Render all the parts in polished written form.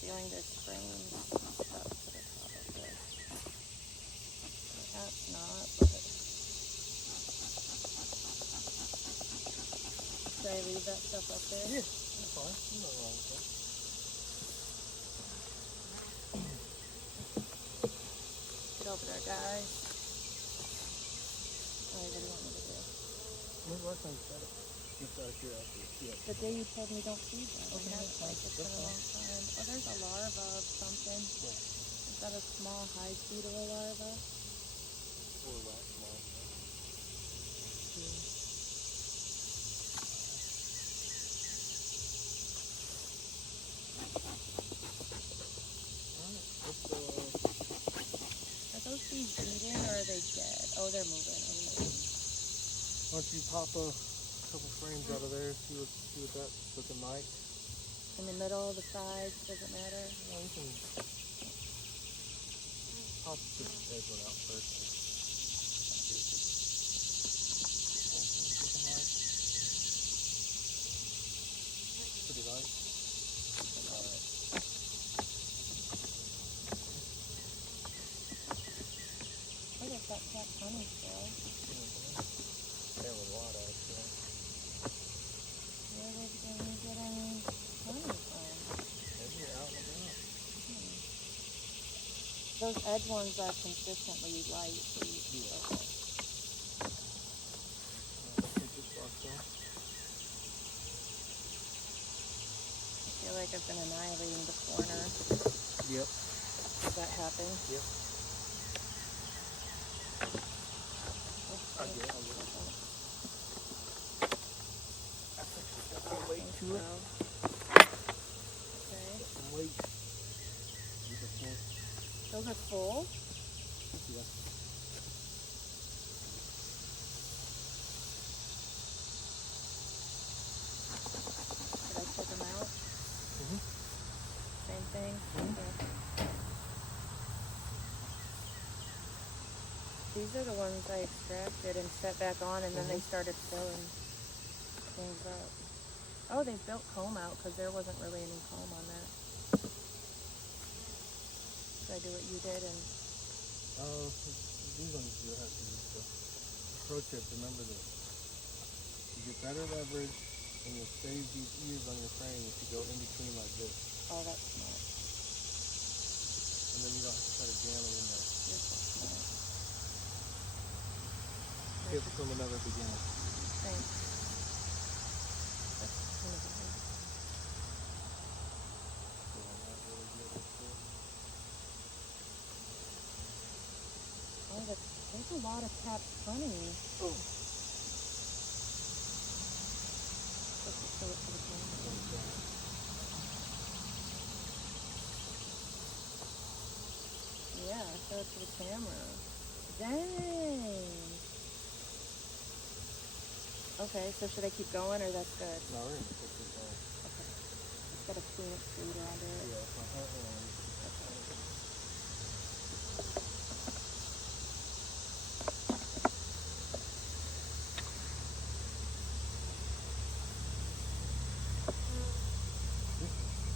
Feeling there's springs stuck to the top of this. That's not, but should I leave that stuff up there? Yeah, that's fine. There's nothing wrong with that. Get over there, guys. What do you want me to do? When was the last time you fed it? Just out of curiosity. Yeah. The day you told me don't feed them. Okay, that's fine. It's been a long time. Oh, there's a larva of something. Yeah. Is that a small hive beetle larva? Or rat small. Are those bees eating or are they dead? Oh, they're moving. Okay. Why don't you pop a couple frames out of there, see what that's looking like. In the middle, the sides, doesn't matter. Yeah, you can pop this edge one out first. Pretty light. Alright. I guess that cat honey still. There was a lot actually. Where did they get any honey from? Maybe you're out and about. Those edge ones are consistently light. Yeah. Okay. Take this box off. I feel like I've been annihilating the corner. Yep. Does that happen? Yep. I'll get it. Weight to it. Okay. Some weight. Those are full? Yeah. Should I check them out? Mm-hmm. Same thing? Mm-hmm. Okay. These are the ones I extracted and set back on, and then they started filling things up. Oh, they built comb out because there wasn't really any comb on that. Should I do what you did and... These ones you'll have to use the pro tip. Remember this. You get better leverage and you'll save these ears on your frame if you go in between like this. Oh, that's smart. And then you don't have to try to jam it in there. You're so smart. Tip from another beginner. Thanks. That's kind of weird. Oh, there's a lot of tapped honey. Oh. Let's just show it to the camera. Yeah, show it to the camera. Dang. Okay, so should I keep going or that's good? No, we're gonna put this on. Okay. It's got a clean extruder under it. Yeah, okay.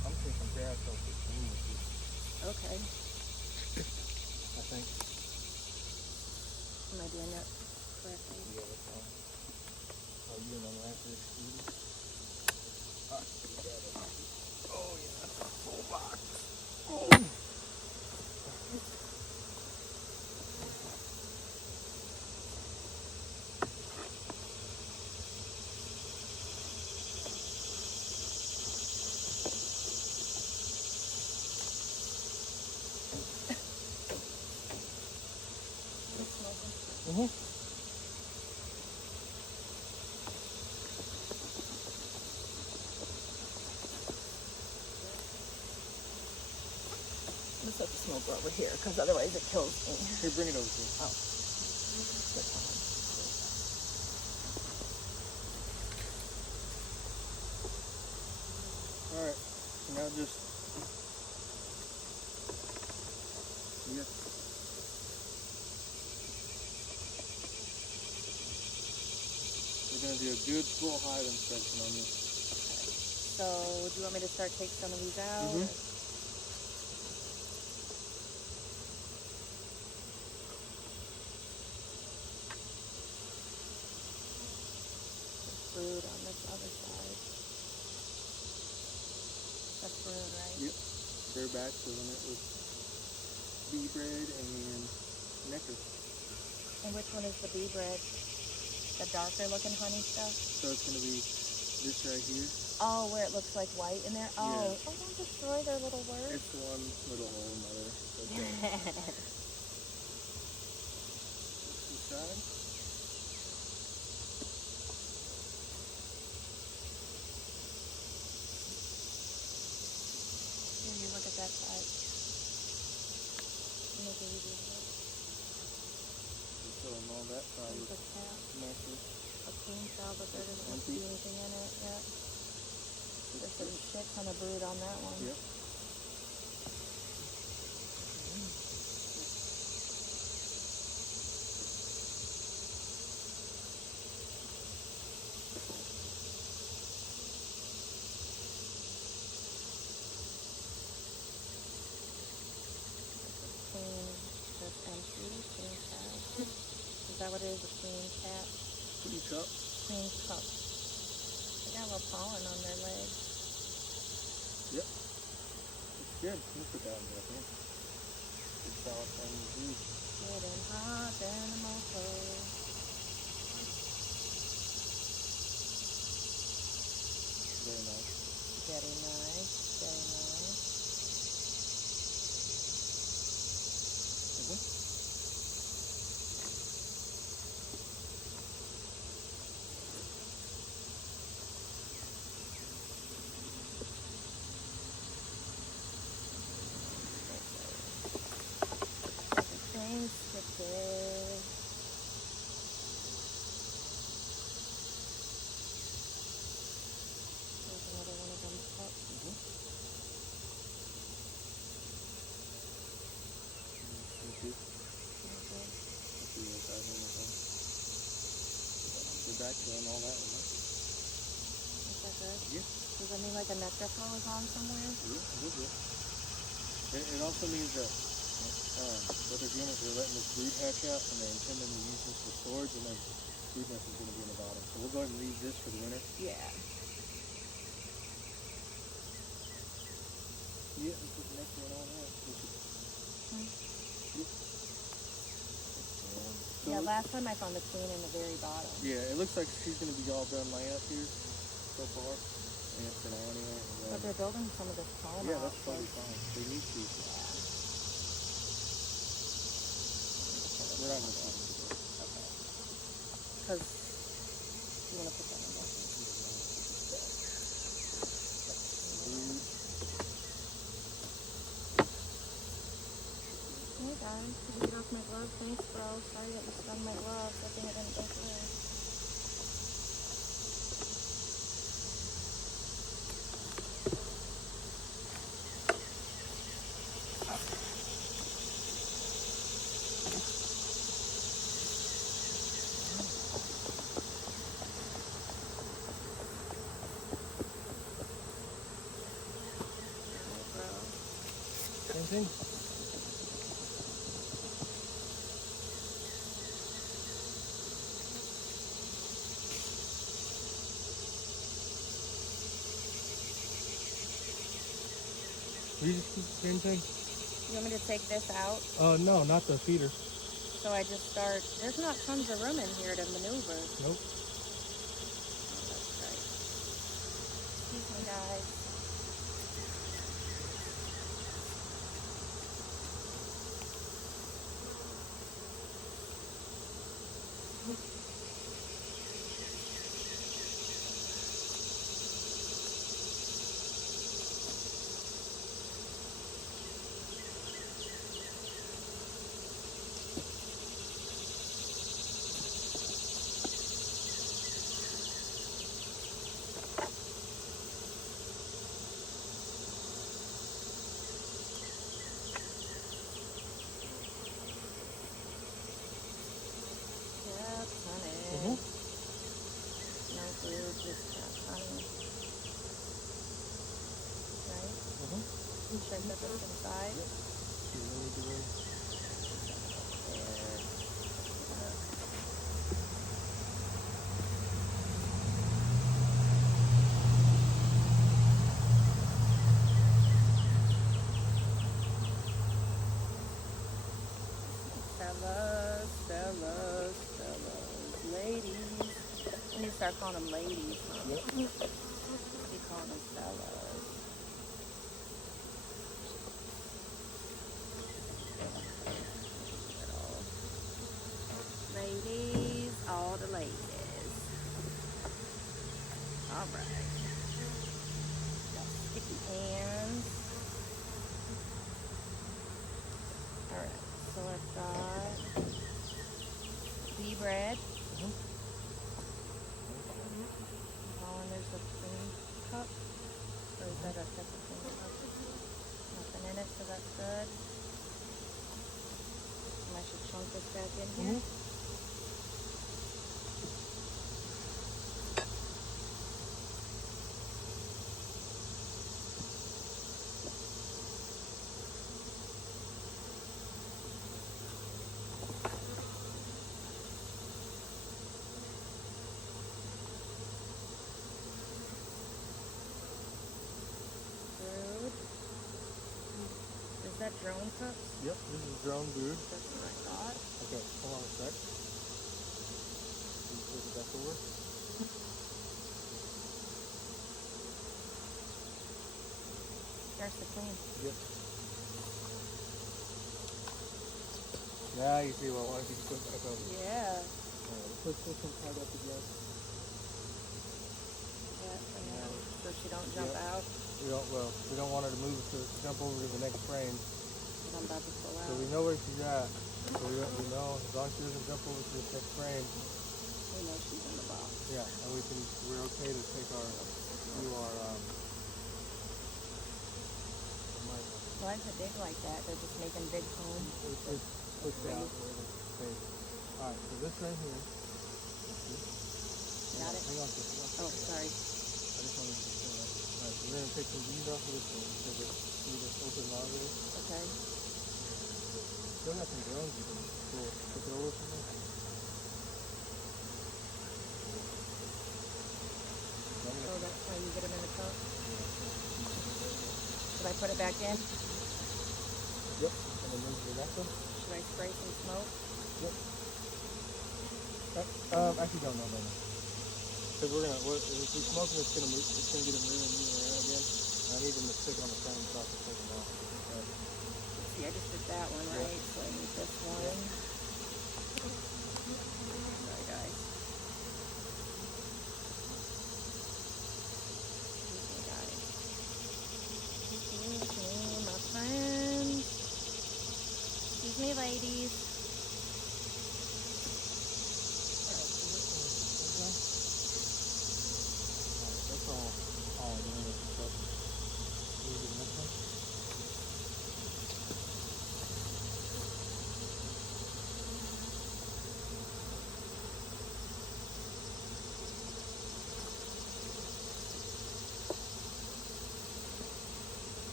I'm taking grass off the screen with you. Okay. I think. Am I doing that correctly? Yeah, that's fine. Oh, you didn't unwrap your extruder? Ah, you got it. Oh, yeah, that's a full box. Oh. Mm-hmm. Let's let the smoke over here, because otherwise it kills me. Here, bring it over here. Oh. Good time. Now just, yeah. We're gonna do a good full hive inspection on this. So, do you want me to start take some of these out? Mhm. Brood on this other side. That's brood, right? Yep. They're back to when it was bee bread and nectar. And which one is the bee bread? The darker looking honey stuff? So it's gonna be this right here. Oh, where it looks like white in there? Oh, Yeah. oh, don't destroy their little words. It's one little hole, mother. Okay. This side. Here, you look at that side. Make it easier to look. So on all that side There's is a cap, nectar. a clean cell, but there doesn't have to be anything in it yet. There's a shit ton of brood on that one. Yep. Clean, that's empty, clean cap. Is that what it is, a clean cap? Clean cup. Clean cup. They got a little pollen on their legs. Yep. It's good. We'll put that in there, I think. Good solid family food. Getting hot animal clothes. Very nice. Very nice, very nice. Mm-hmm. Everything's good. There's another one of them cups. Mm-hmm. Thank you. Okay. Let's see what that one is on. We're back doing all that one, huh? Is that good? Yeah. Does that mean like a nectar flow is on somewhere? Yeah, a little bit. It also means that what they're doing is they're letting this brood hatch out and they're intending to use this for storage, and then brood nest is going to be in the bottom. So we'll go ahead and leave this for the winter. Yeah. Yeah, and put nectar and all that. Yep. So Yeah, last time I found the queen in the very bottom. yeah, it looks like she's going to be all done laying up here so far. And for now anyway. And But then, they're building some of this comb yeah, out. that's totally fine. They need to. Yeah. We're not going to see it. Okay. Because you want to put that in there. Brood. Hey guys, did you get off my glove? Thanks, bro. Sorry that you stung my glove. Good thing it didn't go through. Same thing. We just keep the same thing? You want me to take this out? No, not the feeder. So I just start, there's not tons of room in here to maneuver. Nope. Oh, that's right. Excuse me, guys. food, just honey. Right? Mm-hmm. Should I set this inside? Yep. You really do it. There. Fellas, ladies. I need to start calling them ladies. Yep. Be calling them fellas. Ladies, all the ladies. All right. Got sticky hands. All right. So I've got pea bread. Mm-hmm. Oh, and there's a cream cup. Or is that a separate cream cup? Nothing in it, so that's good. And I should chunk this back in here. Mm-hmm. Food. Is that drone cups? Yep, this is drone brood. That's what I thought. Okay, hold on a sec. Can you flip it back over? There's the clean. Yep. Now you see what I wanted you to put back over. Yeah. Alright, let's put this one tied up again. Yeah, so she don't jump Yep. out. We don't want her to move to jump over to the next frame. Because I'm about to pull out. So we know where she's at. So we know as long as she doesn't jump over to the next frame, We know she's in the box. yeah, and we're okay to take our Why is it big like that? They're just making big homes. it's pushed out. Alright, so this right here. Got it? Hang on to it. Oh, sorry. I just wanted to show that. Alright, so we're going to take some bees off of this one because it's open already. Okay. Still got some drones you can pull. Flip it over for me. Oh, that's how you get them in the cup. Should I put it back in? Yep. And then move to the next one. Should I spray some smoke? Yep. Actually don't know, because if we smoke them, it's gonna get them moving around again. I need them to stick on the frame so I can take them off. See, I just did that one, right? So I need this one.